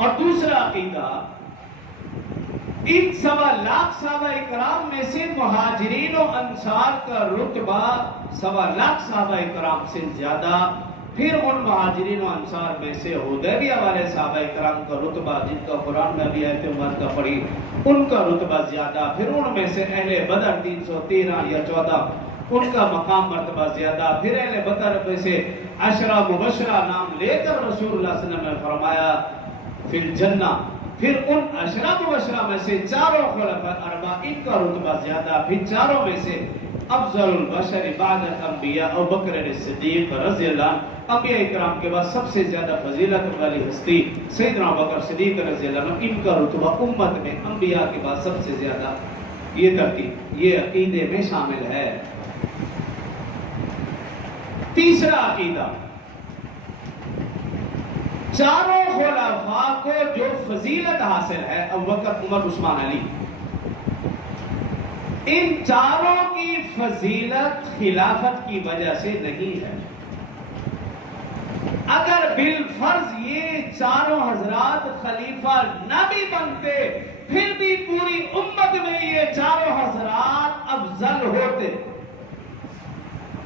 اور دوسرا عقیدہ، ان 1.25 صحابہ اکرام میں سے مہاجرین و انصار کا رتبہ 1.25 صحابہ اکرام سے زیادہ، پھر ان مہاجرین و انصار میں سے حدیبیہ والے صحابہ اکرام کا رتبہ، جن کا قرآن میں بھی آیت مبارکہ پڑھی، ان کا رتبہ زیادہ، پھر ان میں سے اہل بدر 313 یا 14، ان کا مقام مرتبہ زیادہ، پھر اہل بدر میں سے 10 مبشرہ نام لے کر رسول اللہ صلی اللہ علیہ وسلم نے فرمایا فی الجنہ، پھر ان 10 مبشرہ میں سے 4 خلفاء اربعہ، ان کا رتبہ زیادہ، پھر 4 میں سے افضل البشر بعد الانبیاء ابوبکر صدیق رضی اللہ عنہ، انبیاء اکرام کے بعد سب سے زیادہ فضیلت والی ہستی سیدنا ابوبکر صدیق رضی اللہ عنہ، ان کا رتبہ امت میں انبیاء کے بعد سب سے زیادہ۔ یہ ترتیب یہ عقیدے میں شامل ہے۔ تیسرا عقیدہ، چاروں خلفاء کو جو فضیلت حاصل ہے، ابوبکر، عمر، عثمان، علی، ان چاروں کی فضیلت خلافت کی وجہ سے نہیں ہے۔ اگر بالفرض یہ چاروں حضرات خلیفہ نہ بھی بنتے، پھر بھی پوری امت میں یہ چاروں حضرات افضل ہوتے،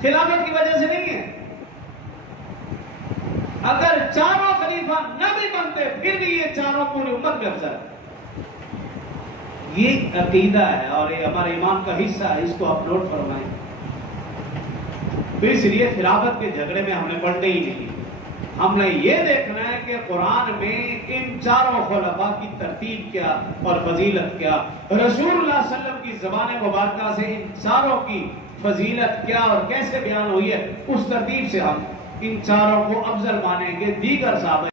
خلافت کی وجہ سے نہیں ہے۔ اگر چاروں خلیفہ نہ بھی بنتے، پھر بھی یہ چاروں پوری امت میں افضل ہے۔ یہ عقیدہ ہے اور یہ ہمارے ایمان کا حصہ ہے، اس کو اپلوڈ فرمائیں۔ تو اس لیے خلافت کے جھگڑے میں ہم نے پڑھنے ہی نہیں، ہم نے یہ دیکھنا ہے کہ قرآن میں ان چاروں خلفاء کی ترتیب کیا اور فضیلت کیا، رسول اللہ صلی اللہ علیہ وسلم کی زبان مبارکہ سے ان چاروں کی فضیلت کیا اور کیسے بیان ہوئی ہے، اس ترتیب سے ہم ان چاروں کو افضل مانیں گے دیگر صحابہ